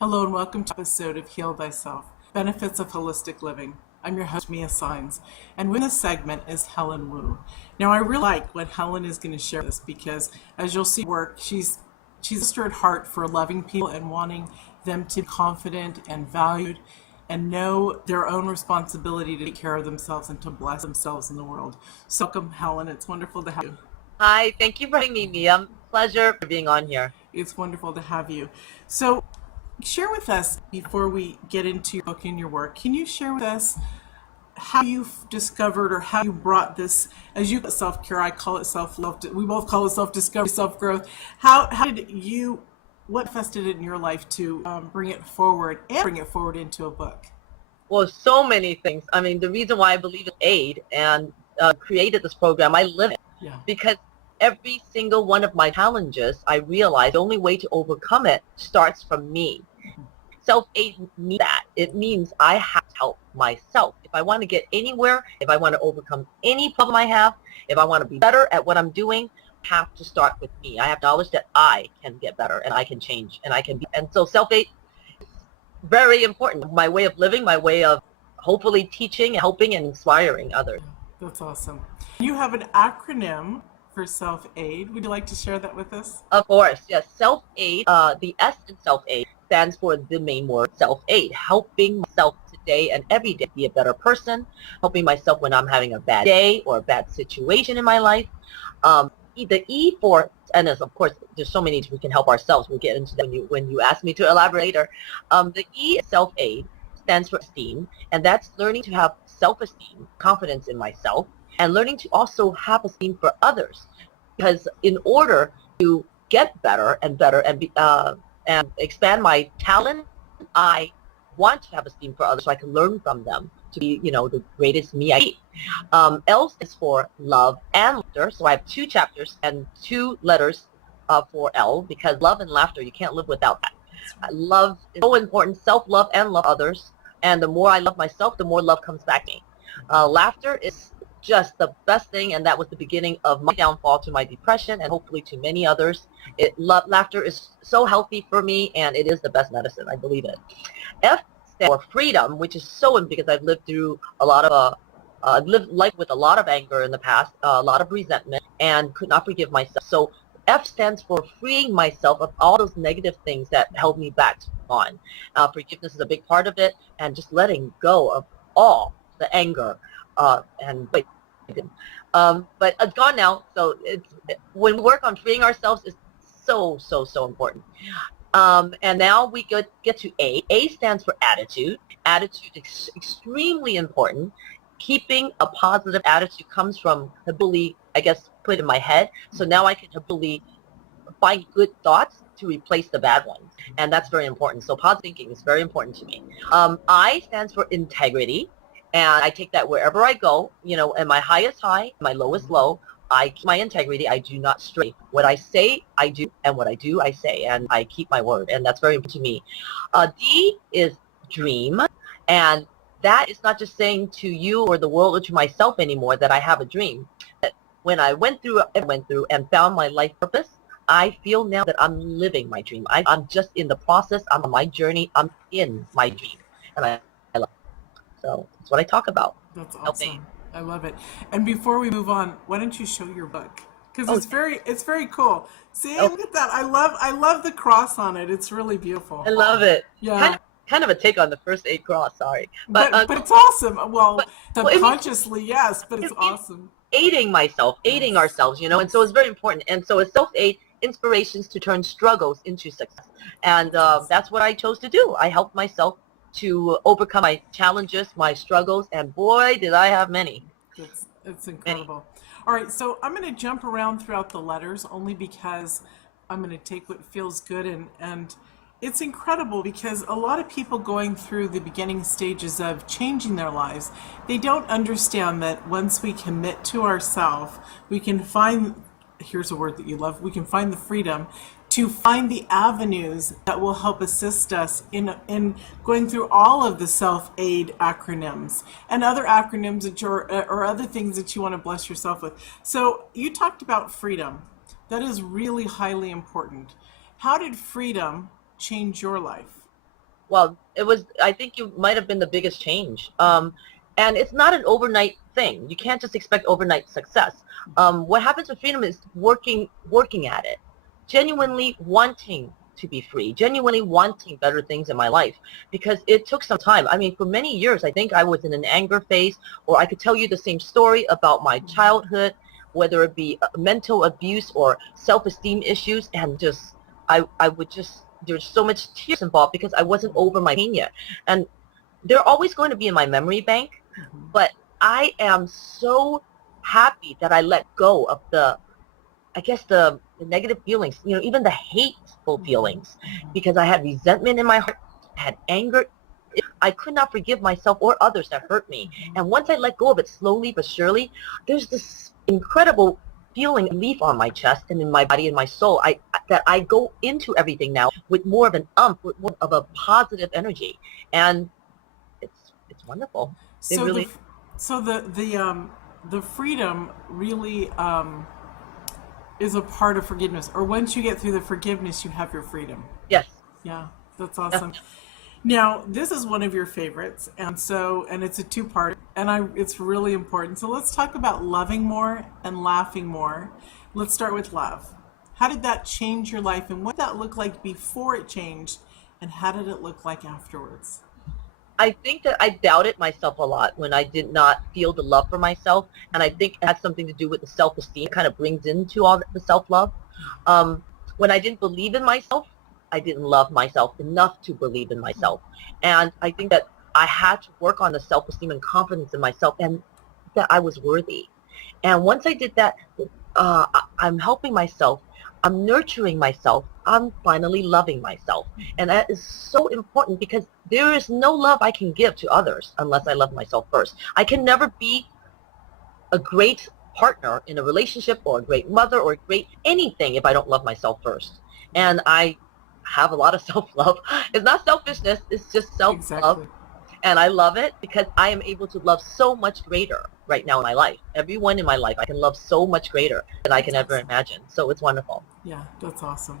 Hello and welcome to an episode of Heal Thyself, Benefits of Holistic Living. I'm your host, Mia Saenz, and with this segment is Helen Woo. Now, I really like what Helen is going to share with us because, as you'll see, work she's a sister at heart for loving people and wanting them to be confident and valued and know their own responsibility to take care of themselves and to bless themselves in the world. So, welcome, Helen. It's wonderful to have you. Hi, thank you for having me, Mia. Pleasure for being on here. It's wonderful to have you. So, share with us, before we get into your book and your work, can you share with us how you've discovered or how you brought this, as you call it self-care, I call it self-love, we both call it self-discovery, self-growth. How did you, what manifested it in your life to bring it forward and bring it forward into a book? Well, so many things. I mean, the reason why I believe in aid and created this program, I live it. Yeah. Because every single one of my challenges, I realized the only way to overcome it starts from me. Self-aid means that. It means I have to help myself. If I want to get anywhere, if I want to overcome any problem I have, if I want to be better at what I'm doing, I have to start with me. I have knowledge that I can get better and I can change and I can be. And so self-aid is very important. My way of living, my way of hopefully teaching, helping, and inspiring others. That's awesome. You have an acronym for self-aid. Would you like to share that with us? Of course, yes. Self-aid, the S in self-aid stands for the main word, self-aid, helping myself today and every day be a better person, helping myself when I'm having a bad day or a bad situation in my life. The E for, and of course, there's so many we can help ourselves. We'll get into that when you ask me to elaborate later. The E, self-aid, stands for esteem, and that's learning to have self-esteem, confidence in myself, and learning to also have esteem for others. Because in order to get better and and expand my talent, I want to have esteem for others so I can learn from them to be, the greatest me I be. L is for love and laughter. So I have 2 chapters and 2 letters for L, because love and laughter, you can't live without that. Love is so important, self-love and love others. And the more I love myself, the more love comes back to me. Laughter is just the best thing, and that was the beginning of my downfall to my depression and hopefully to many others. Laughter is so healthy for me, and it is the best medicine. I believe it. F stands for freedom, which is so important because I've lived through a lot of I've lived life with a lot of anger in the past, a lot of resentment, and could not forgive myself. So F stands for freeing myself of all those negative things that held me back on. Forgiveness is a big part of it, and just letting go of all the anger and but it's gone now. So when we work on freeing ourselves, is so important. And now we get to A. A stands for attitude. Attitude is extremely important. Keeping a positive attitude comes from habitually, I guess, put in my head. So now I can habitually find good thoughts to replace the bad ones. And that's very important. So positive thinking is very important to me. I stands for integrity. And I take that wherever I go, at my highest high, my lowest low. I keep my integrity. I do not stray. What I say, I do, and what I do, I say, and I keep my word, and that's very important to me. D is dream, and that is not just saying to you or the world or to myself anymore that I have a dream. That when I went through and found my life purpose, I feel now that I'm living my dream. I'm just in the process. I'm on my journey. I'm in my dream, and I love it. So that's what I talk about. That's awesome. Helping. I love it. And before we move on, why don't you show your book? Because it's very cool. See, look at that. I love the cross on it. It's really beautiful. I love it. Yeah. Kind of a take on the first aid cross. Sorry, but it's awesome. Well, subconsciously, yes, but it's awesome. Aiding myself, aiding ourselves, and so it's very important. And so it's self-aid, inspirations to turn struggles into success. And that's what I chose to do. I helped myself to overcome my challenges, my struggles, and boy, did I have many. It's incredible. Many. All right, so I'm going to jump around throughout the letters only because I'm going to take what feels good, and it's incredible because a lot of people going through the beginning stages of changing their lives, they don't understand that once we commit to ourselves, we can find, here's a word that you love, we can find the freedom to find the avenues that will help assist us in going through all of the self-aid acronyms and other acronyms that or other things that you want to bless yourself with. So you talked about freedom. That is really highly important. How did freedom change your life? Well, I think you might have been the biggest change. And it's not an overnight thing. You can't just expect overnight success. What happens with freedom is working at it, genuinely wanting to be free, genuinely wanting better things in my life, because it took some time. I mean, for many years, I think I was in an anger phase, or I could tell you the same story about my childhood, whether it be mental abuse or self-esteem issues, and I would just, there's so much tears involved because I wasn't over my pain yet. And they're always going to be in my memory bank, but I am so happy that I let go of I guess the negative feelings, even the hateful feelings, because I had resentment in my heart, I had anger. I could not forgive myself or others that hurt me. And once I let go of it slowly but surely, there's this incredible feeling relief on my chest and in my body and my soul. That I go into everything now with more of an with more of a positive energy, and it's wonderful. It So really. the freedom really is a part of forgiveness. Or once you get through the forgiveness, you have your freedom. Yes. Yeah, that's Yes. awesome. Now, this is one of your favorites, and it's a two-part, and it's really important. So let's talk about loving more and laughing more. Let's start with love. How did that change your life, and what did that look like before it changed, and how did it look like afterwards? I think that I doubted myself a lot when I did not feel the love for myself, and I think it has something to do with the self-esteem. It kind of brings into all the self-love. Um, when I didn't believe in myself, I didn't love myself enough to believe in myself, and I think that I had to work on the self-esteem and confidence in myself, and that I was worthy. And once I did that, I'm helping myself. I'm nurturing myself. I'm finally loving myself. And that is so important because there is no love I can give to others unless I love myself first. I can never be a great partner in a relationship or a great mother or a great anything if I don't love myself first. And I have a lot of self-love. It's not selfishness. It's just self-love. Exactly. And I love it because I am able to love so much greater right now in my life. Everyone in my life, I can love so much greater than I can That's ever awesome. imagine. So it's wonderful. Yeah, that's awesome.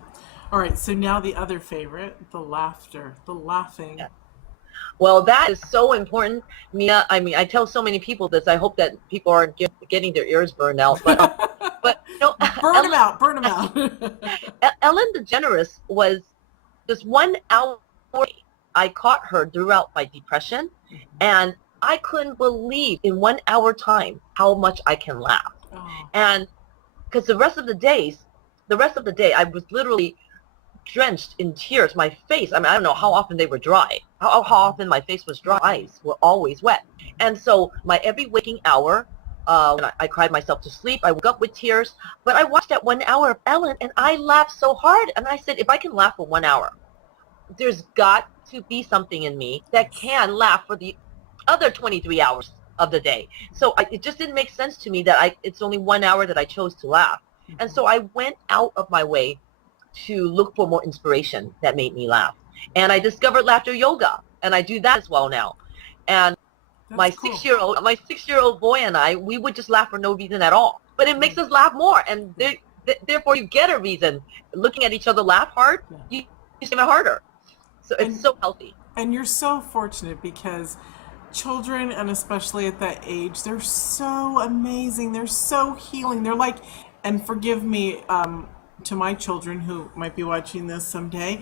All right, so now the other favorite, the laughter, the laughing. Yeah. Well, that is so important, Mia. I mean, I tell so many people this. I hope that people aren't getting their ears burned out. But Burn them out, burn them out. Ellen DeGeneres was just 1 hour. I caught her throughout my depression, and I couldn't believe in 1 hour time how much I can laugh. Oh, And because the rest of the day, I was literally drenched in tears. My face, I mean, I don't know how often they were dry, how often my face was dry. Eyes were always wet. And so my every waking hour, when I cried myself to sleep, I woke up with tears. But I watched that 1 hour of Ellen, and I laughed so hard. And I said, if I can laugh for 1 hour, there's got to be something in me that can laugh for the other 23 hours of the day. So it just didn't make sense to me that it's only 1 hour that I chose to laugh. And so I went out of my way to look for more inspiration that made me laugh. And I discovered laughter yoga, and I do that as well now. And my that's cool. 6-year-old boy and we would just laugh for no reason at all. But it makes us laugh more, and therefore you get a reason. Looking at each other laugh hard, Yeah. you seem harder. So it's And so healthy. and you're so fortunate because children, and especially at that age, they're so amazing. They're so healing. They're like, and forgive me, to my children who might be watching this someday,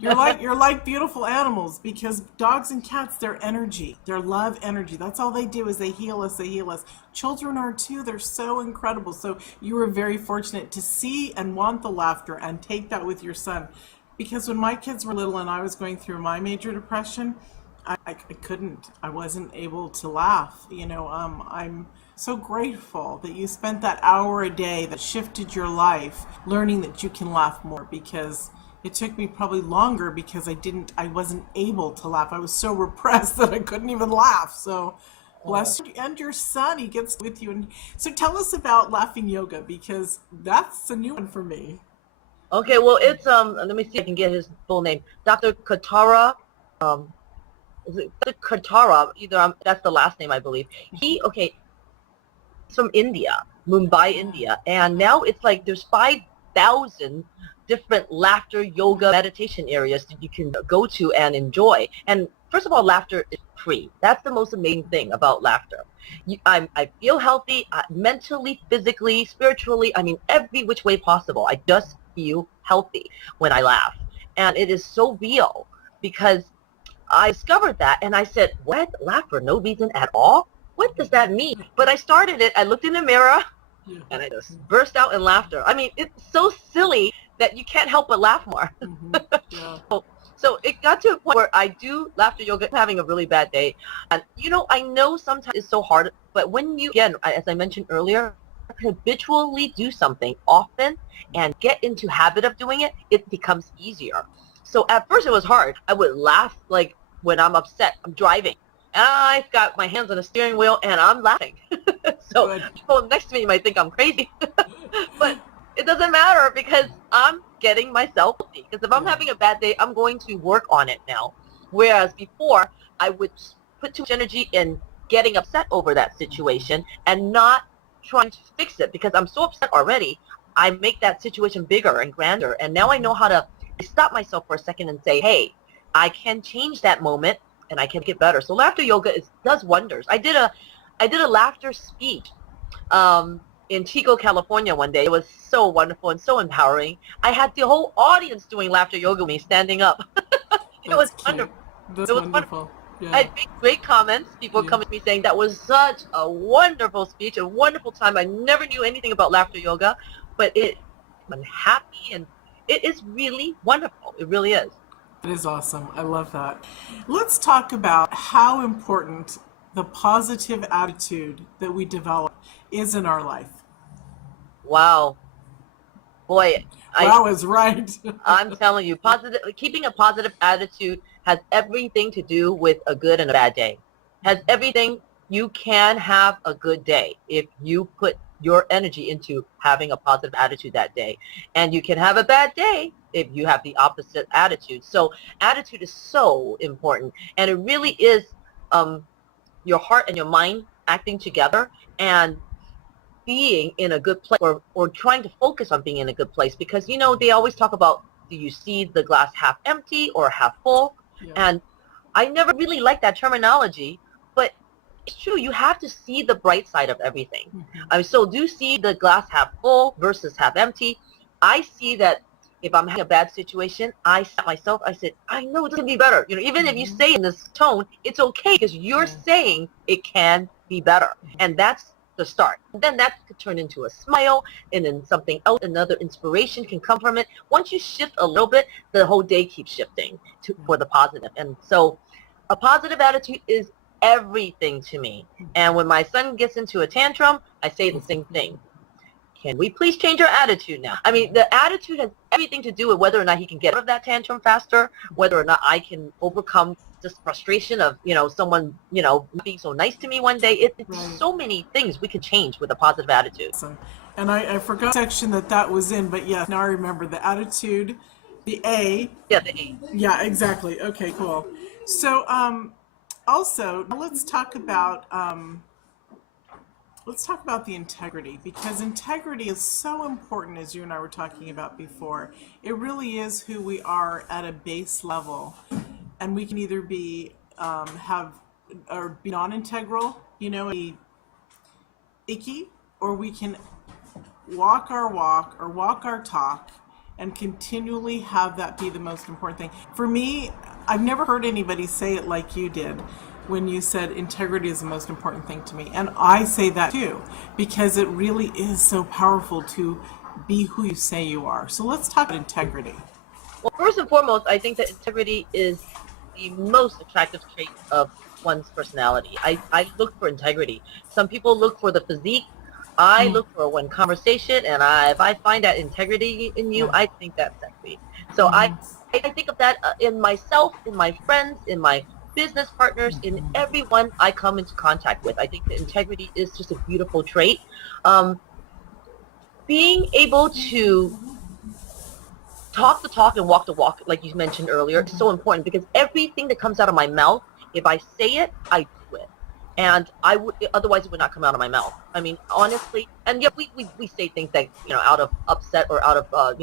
you're like beautiful animals because dogs and cats, they're energy, they're love energy. That's all they do is they heal us. They heal us. Children are too. They're so incredible. So you were very fortunate to see and want the laughter and take that with your son. Because when my kids were little and I was going through my major depression, I couldn't. I wasn't able to laugh. I'm so grateful that you spent that hour a day that shifted your life learning that you can laugh more because it took me probably longer because I wasn't able to laugh. I was so repressed that I couldn't even laugh. So bless you and your son. He gets with you. And so tell us about laughing yoga because that's a new one for me. Okay, well, it's let me see if I can get his full name. Dr. Katara, um, is it Dr. Katara? Either that's the last name, I believe. He's from India, Mumbai, India, and now it's like there's 5,000 different laughter, yoga, meditation areas that you can go to and enjoy. And first of all, laughter is free. That's the most amazing thing about laughter. I feel healthy, mentally, physically, spiritually. I mean, every which way possible. I just feel healthy when I laugh. And it is so real because I discovered that and I said, what? Laugh for no reason at all? What does that mean? But I started it. I looked in the mirror and I just burst out in laughter. I mean, it's so silly that you can't help but laugh more. Yeah. So it got to a point where I do laughter yoga, having a really bad day. And, I know sometimes it's so hard, but when you, again, as I mentioned earlier, habitually do something often and get into habit of doing it, it becomes easier. So at first it was hard. I would laugh like when I'm upset, I'm driving. And I've got my hands on the steering wheel and I'm laughing. So Good. people next to me might think I'm crazy. But it doesn't matter because I'm getting myself healthy. Because if I'm having a bad day, I'm going to work on it now. Whereas before, I would put too much energy in getting upset over that situation and not trying to fix it because I'm so upset already. I make that situation bigger and grander. And now I know how to stop myself for a second and say, hey, I can change that moment and I can get better. So laughter yoga does wonders. I did a laughter speech in Chico, California one day. It was so wonderful and so empowering. I had the whole audience doing laughter yoga with me standing up. It was wonderful. That's It was wonderful. Yeah. I had great comments. People were coming to me saying that was such a wonderful speech, a wonderful time. I never knew anything about laughter yoga, but I'm happy and it is really wonderful. It really is. It is awesome. I love that. Let's talk about how important the positive attitude that we develop is in our life. Wow. Boy, Wow is right. I'm telling you, keeping a positive attitude has everything to do with a good and a bad day. Has everything. You can have a good day if you put your energy into having a positive attitude that day. And you can have a bad day if you have the opposite attitude. So attitude is so important. And it really is your heart and your mind acting together and being in a good place or trying to focus on being in a good place. Because, they always talk about, do you see the glass half empty or half full? Yeah. And I never really liked that terminology, but it's true. You have to see the bright side of everything. So do see the glass half full versus half empty. I see that if I'm having a bad situation, I set myself, I said, I know this can be better. Even if you say in this tone, it's okay because you're saying it can be better. And that's the start. And then that could turn into a smile and then something else, another inspiration can come from it. Once you shift a little bit, the whole day keeps shifting for the positive. And so a positive attitude is everything to me. And when my son gets into a tantrum, I say the same thing. Can we please change our attitude now? I mean, the attitude has everything to do with whether or not he can get out of that tantrum faster, whether or not I can overcome this frustration of, someone, being so nice to me one day. It's so many things we can change with a positive attitude. Awesome. And I forgot the section that was in, but yeah, now I remember the attitude, the A. Yeah, the A. Yeah, exactly. Okay, cool. So, also, let's talk about the integrity, because integrity is so important, as you and I were talking about before. It really is who we are at a base level, and we can either be be non-integral, be icky, or we can walk our walk or walk our talk and continually have that be the most important thing. For me, I've never heard anybody say it like you did when you said integrity is the most important thing to me. And I say that too, because it really is so powerful to be who you say you are. So let's talk about integrity. Well, first and foremost, I think that integrity is the most attractive trait of one's personality. I look for integrity. Some people look for the physique. I look for one conversation, and if I find that integrity in you, I think that's sexy. So I think of that in myself, in my friends, in my business partners, in everyone I come into contact with. I think that integrity is just a beautiful trait. Being able to talk the talk and walk the walk, like you mentioned earlier, is so important, because everything that comes out of my mouth, if I say it, I do it. And otherwise it would not come out of my mouth. I mean, honestly, and yet we say things that, out of upset or out of,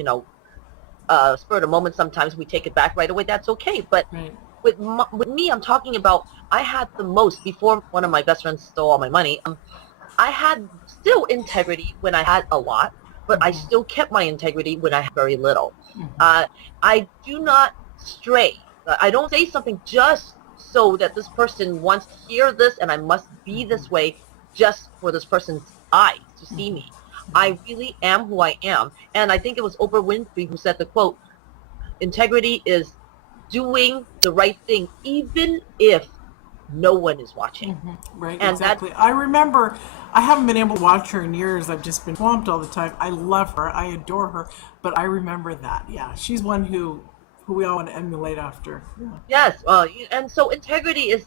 spur of the moment. Sometimes we take it back right away. That's okay. But Right. with me, I'm talking about I had the most before one of my best friends stole all my money. I had still integrity when I had a lot, but I still kept my integrity when I had very little. I do not stray. I don't say something just so that this person wants to hear this and I must be this way just for this person's eyes to see me. I really am who I am. And I think it was Oprah Winfrey who said the quote, integrity is doing the right thing even if no one is watching. Right, And exactly. I remember, I haven't been able to watch her in years. I've just been swamped all the time. I love her. I adore her. But I remember that. Yeah, she's one who we all want to emulate after. Yeah. Yes, and so integrity is,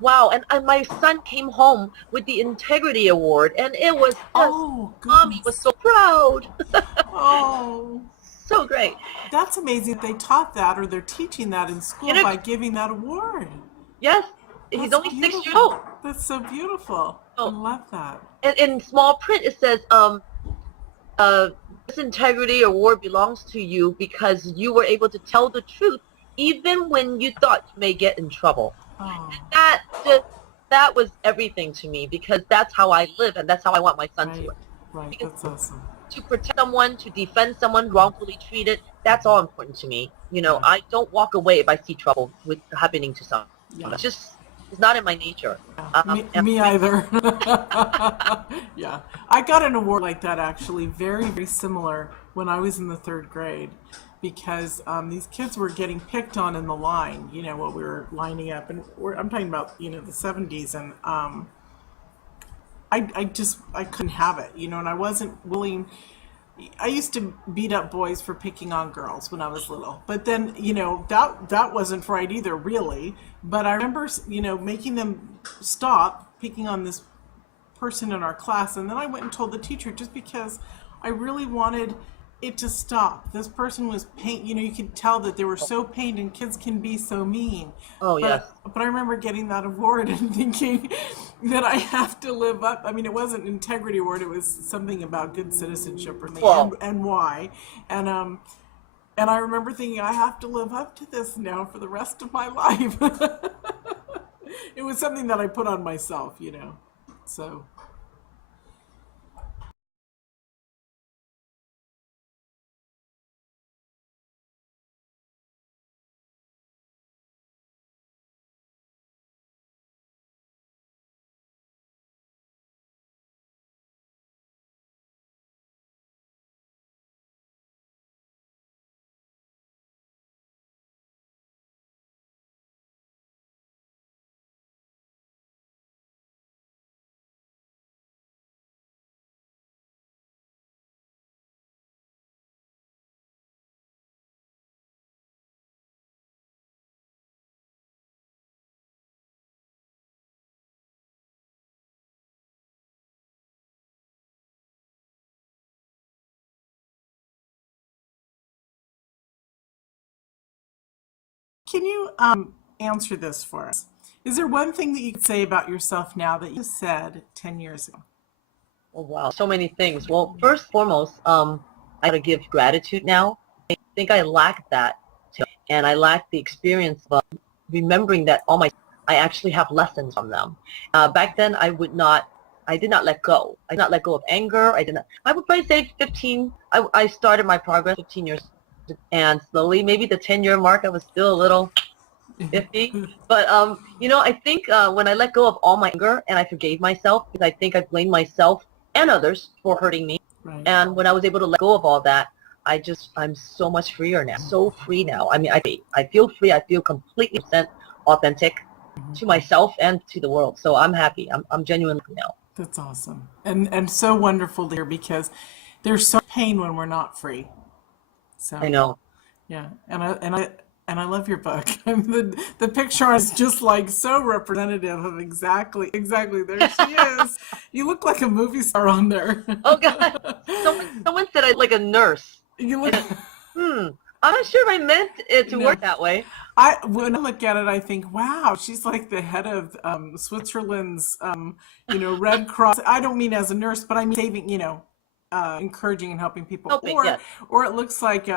wow. And my son came home with the integrity award, and it was just, Oh, mommy was goodness. so proud. Oh, So great. that's amazing that they taught that or they're teaching that in school You know, by giving that award. yes, he's That's only 6 years beautiful. old. That's so beautiful. I So, love that. and in small print it says, this integrity award belongs to you because you were able to tell the truth even when you thought you may get in trouble. Oh, That just, that was everything to me because that's how I live and that's how I want my son to right, live. right. Because That's awesome. to protect someone, to defend someone wrongfully treated, that's all important to me. You know, Yeah, I don't walk away if I see trouble with happening to someone. yeah. It's not in my nature. And Me either. Yeah. I got an award like that actually, very, very similar when I was in the third grade because these kids were getting picked on in the line, what we were lining up. And I'm talking about, the 70s. And I couldn't have it, and I wasn't willing. I used to beat up boys for picking on girls when I was little, but then that wasn't right either, really. But I remember making them stop picking on this person in our class, and then I went and told the teacher just because I really wanted it to stop. This person was pain. You could tell that they were so pained, and kids can be so mean. oh yes, But I remember getting that award and thinking that I have to live up. I mean, it wasn't an integrity award; it was something about good citizenship or something, well, and why. And I remember thinking I have to live up to this now for the rest of my life. It was something that I put on myself. So. Can you answer this for us? Is there one thing that you could say about yourself now that you said 10 years ago? oh wow, so many things. Well, first and foremost, I gotta give gratitude now. I think I lack that, and I lack the experience of remembering that I actually have lessons from them. Back then, I did not let go. I did not let go of anger. I would probably say 15, I started my progress 15 years, and slowly, maybe the 10-year mark, I was still a little iffy. But, I think when I let go of all my anger and I forgave myself, because I think I blamed myself and others for hurting me. Right. And when I was able to let go of all that, I'm so much freer now. So free now. I mean, I feel free. I feel completely authentic to myself and to the world. So I'm happy. I'm genuinely happy now. That's awesome. And so wonderful to hear because there's so much pain when we're not free. I So know. yeah, and I love your book. The picture is just like so representative of exactly there she is. You look like a movie star on there. Oh God. Someone said I look like a nurse. You look. Hmm. I'm not sure if I meant it to No, work that way. when I look at it, I think, wow, she's like the head of Switzerland's, Red Cross. I don't mean as a nurse, but I mean saving, encouraging and helping people, Helping, or yes. it looks like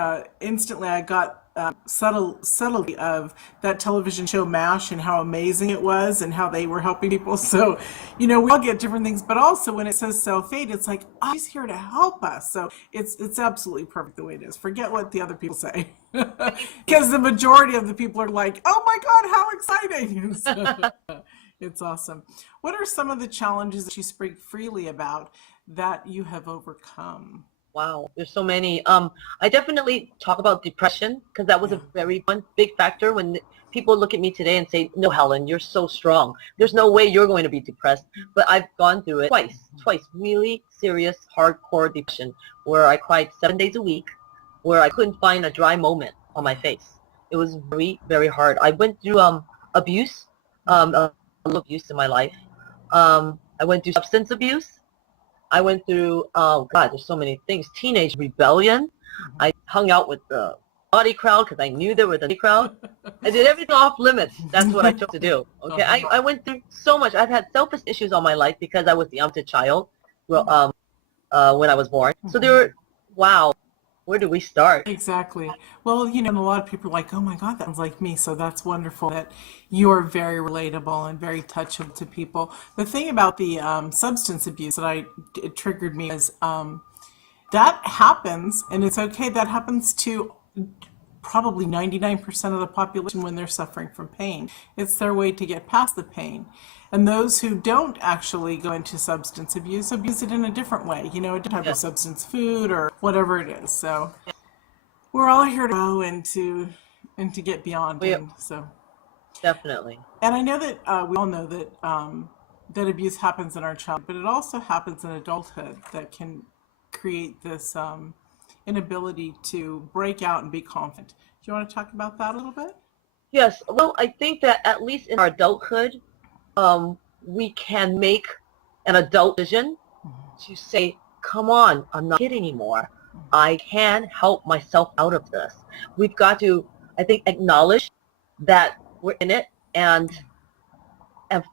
instantly I got subtlety of that television show MASH and how amazing it was and how they were helping people. So, we all get different things, but also when it says self-aid, it's like, oh, he's here to help us. So it's absolutely perfect the way it is. Forget what the other people say. Because the majority of the people are like, oh my God, how exciting. So, it's awesome. What are some of the challenges that you speak freely about that you have overcome? Wow, there's so many. I definitely talk about depression because that was Yeah. a very one big factor when people look at me today and say, "No, Helen, you're so strong. There's no way you're going to be depressed." But I've gone through it twice, really serious, hardcore depression where I cried 7 days a week, where I couldn't find a dry moment on my face. It was very, very hard. I went through abuse, a little abuse in my life. I went through substance abuse. I went through, oh God, there's so many things. Teenage rebellion. I hung out with the naughty crowd because I knew there was a naughty crowd. I did everything off limits. That's what I chose to do. Okay, I went through so much. I've had self-esteem issues all my life because I was the opposite child when I was born. So there were, wow, where do we start? Exactly. Well, and a lot of people are like, oh my God, that sounds like me. So that's wonderful that you are very relatable and very touchable to people. The thing about the substance abuse that it triggered me is that happens, and it's okay. That happens to probably 99% of the population when they're suffering from pain. It's their way to get past the pain. And those who don't actually go into substance abuse abuse it in a different way, a different type of Yes, substance, food or whatever it is. So we're all here to grow and to get beyond. we And so, definitely. and I know that we all know that that abuse happens in our childhood, but it also happens in adulthood that can create this inability to break out and be confident. Do you want to talk about that a little bit? Yes, well, I think that at least in our adulthood, we can make an adult decision to say, come on, I'm not kidding anymore. I can help myself out of this. We've got to, I think, acknowledge that we're in it and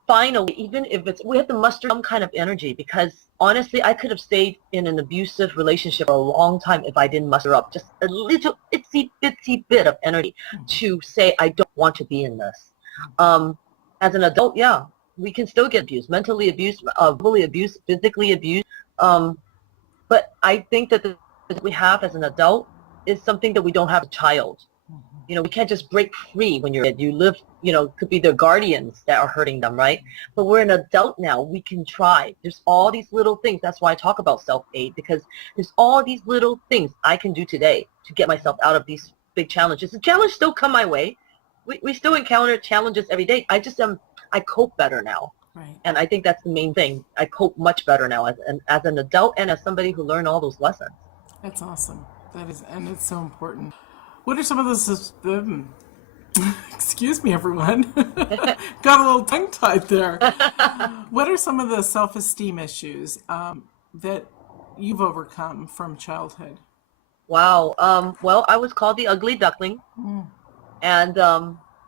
finally, even if we have to muster some kind of energy because honestly, I could have stayed in an abusive relationship for a long time if I didn't muster up just a little itsy bitsy bit of energy to say, I don't want to be in this. As an adult, yeah, we can still get abused, mentally abused, verbally abused, physically abused. But I think that the we have as an adult is something that we don't have as a child. We can't just break free when you're a kid. You live, could be their guardians that are hurting them, right? But we're an adult now. We can try. There's all these little things. That's why I talk about self-aid because there's all these little things I can do today to get myself out of these big challenges. The challenges still come my way. We still encounter challenges every day. I cope better now. Right. And I think that's the main thing. I cope much better now as an adult and as somebody who learned all those lessons. That's awesome. That is, and it's so important. What are some of those? Excuse me, everyone. Got a little tongue-tied there. What are some of the self-esteem issues that you've overcome from childhood? Wow. Well, I was called the Ugly Duckling, and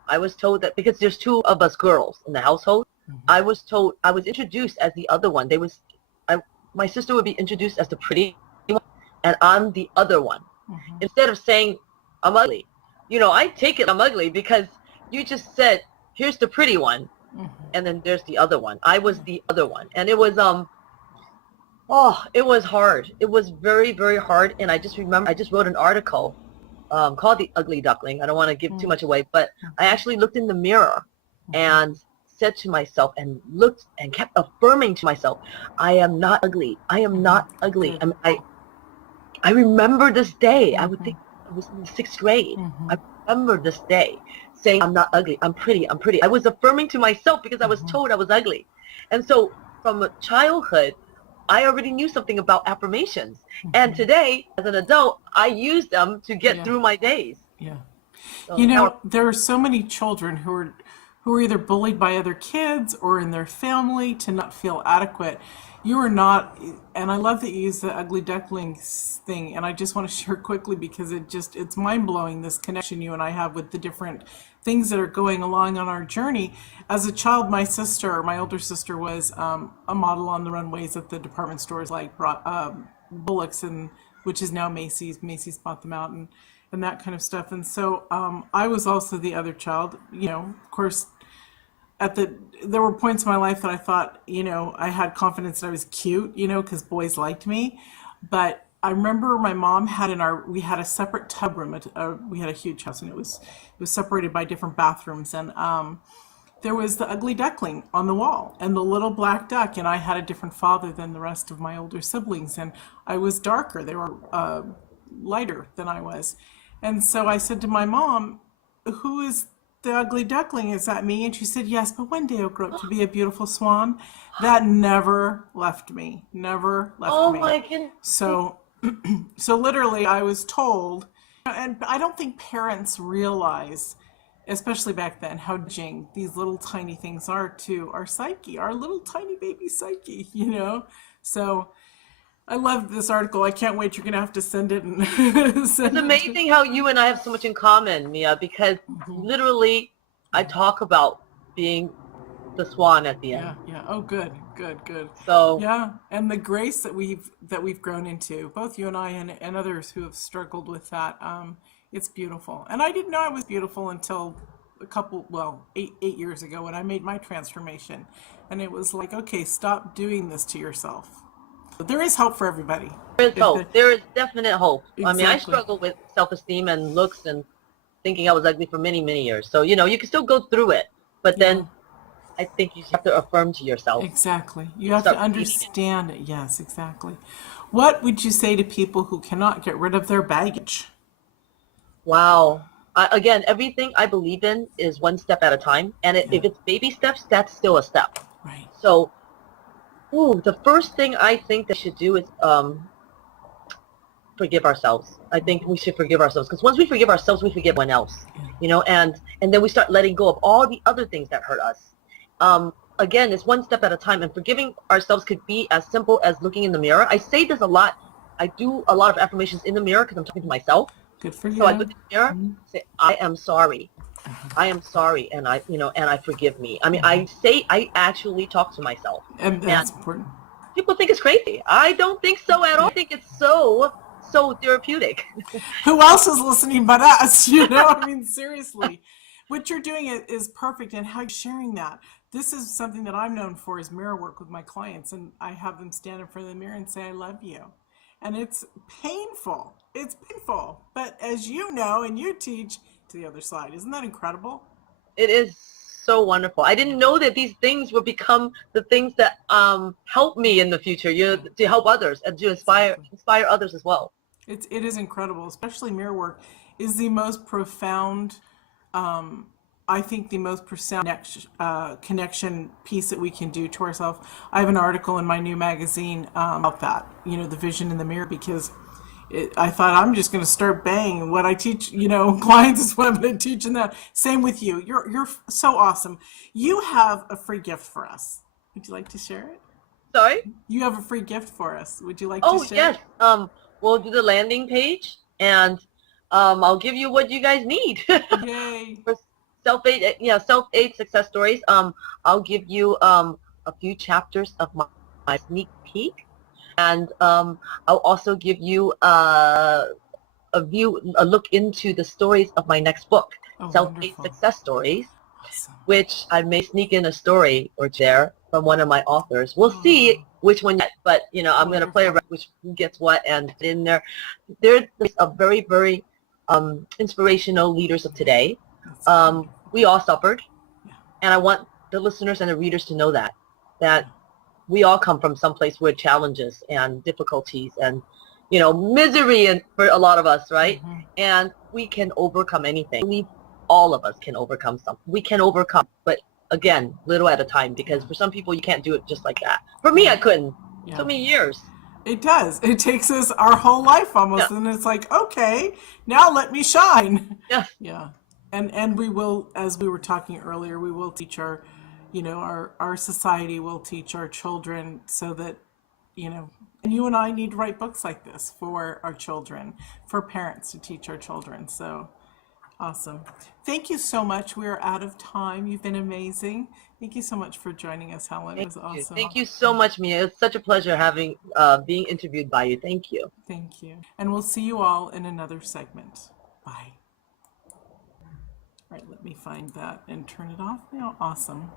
I was told that because there's two of us girls in the household, I was introduced as the other one. My sister would be introduced as the pretty one, and I'm the other one. Instead of saying I'm ugly, I take it I'm ugly because you just said here's the pretty one, and then there's the other one. I was the other one, and it was it was hard. It was very, very hard, and I just remember I just wrote an article called The Ugly Duckling. I don't want to give too much away, but I actually looked in the mirror and said to myself and looked and kept affirming to myself, I am not ugly. I am not ugly. I remember this day. I would think I was in the 6th grade. I remember this day saying, I'm not ugly. I'm pretty. I'm pretty. I was affirming to myself because I was told I was ugly. And so from childhood, I already knew something about affirmations. And today, as an adult, I use them to get through my days. Yeah. So there are so many children who are either bullied by other kids or in their family to not feel adequate. You are not, and I love that you use the Ugly Duckling thing, and I just want to share quickly because it's mind-blowing, this connection you and I have with the different things that are going along on our journey. As a child, my older sister, was a model on the runways at the department stores like Bullock's, and which is now Macy's. Macy's bought them out, and that kind of stuff. And so I was also the other child. Of course, there were points in my life that I thought, I had confidence that I was cute, because boys liked me. But I remember my mom we had a separate tub room. We had a huge house, and it was separated by different bathrooms. And there was the Ugly Duckling on the wall and the little black duck. And I had a different father than the rest of my older siblings. And I was darker. They were lighter than I was. And so I said to my mom, "Who is the ugly duckling? Is that me?" And she said, "Yes, but one day I'll grow up to be a beautiful swan." That never left me. Never left Oh me. my goodness. So, so literally, I was told, and I don't think parents realize, especially back then, how jing these little tiny things are to our psyche, our little tiny baby psyche. So I love this article. I can't wait. You're gonna have to send it and It's amazing how you and I have so much in common, Mia, because literally I talk about being the swan at the end. Yeah. Oh, good. So Yeah, and the grace that we've grown into, both you and I, and others who have struggled with that. It's beautiful. And I didn't know I was beautiful until eight years ago, when I made my transformation, and it was like, okay, stop doing this to yourself. There is hope for everybody. there is hope. There is definite hope. I mean, I Exactly. struggled with self-esteem and looks and thinking I was ugly for many, many years. So, you can still go through it, but then I think you have to affirm to yourself. Exactly. You have to Start believing it. understand it. Yes, exactly. What would you say to people who cannot get rid of their baggage? Wow. Again, everything I believe in is one step at a time. And if it's baby steps, that's still a step. Right. So, the first thing I think they should do is forgive ourselves. I think we should forgive ourselves, because once we forgive ourselves, we forgive everyone else. And then we start letting go of all the other things that hurt us. Again, it's one step at a time, and forgiving ourselves could be as simple as looking in the mirror. I say this a lot. I do a lot of affirmations in the mirror because I'm talking to myself. Good for you. So I look in the mirror, say, "I am sorry. I am sorry, and I forgive me." I mean, I actually talk to myself. And that's important. People think it's crazy. I don't think so at all. I think it's so therapeutic. Who else is listening but us? I mean, seriously. What you're doing is perfect, and how you're sharing that. This is something that I'm known for, is mirror work with my clients, and I have them stand in front of the mirror and say, "I love you." And it's painful. It's painful. But as you know, and you teach to the other side. Isn't that incredible? It is so wonderful. I didn't know that these things would become the things that help me in the future, to help others and to inspire others as well. It is incredible, especially mirror work is the most profound, I think the most profound connection piece that we can do to ourselves. I have an article in my new magazine about that, the vision in the mirror, because I thought, I'm just going to start banging what I teach, clients is what I'm going to teach, and that. Same with you. You're so awesome. You have a free gift for us. Would you like to share it? Sorry? You have a free gift for us. Would you like to share yes. it? We'll do the landing page, and I'll give you what you guys need. Yay. For self-aid success stories. I'll give you a few chapters of my sneak peek. And I'll also give you a look into the stories of my next book, Self-Aid Wonderful. Success Stories, Awesome. which I may sneak in a story or there from one of my authors. We'll see which one, but I'm going to play around which gets what, and in there's a very, very inspirational leaders of today. We all suffered, and I want the listeners and the readers to know that we all come from some place with challenges and difficulties and, misery, and for a lot of us, right? Mm-hmm. And we can overcome anything. I believe all of us can overcome something. We can overcome, but again, little at a time, because for some people you can't do it just like that. For me, I couldn't. It took me years. It does. It takes us our whole life almost, and it's like, okay, now let me shine. Yeah. And we will, as we were talking earlier, we will teach our society will teach our children, so that, and you and I need to write books like this for our children, for parents to teach our children. So Awesome. Thank you so much. We're out of time. You've been amazing. Thank you so much for joining us, Helen. It was Thank you. awesome. Thank you so much, Mia. It's such a pleasure having being interviewed by you. Thank you. Thank you. And we'll see you all in another segment. Bye. All right, let me find that and turn it off now. Awesome.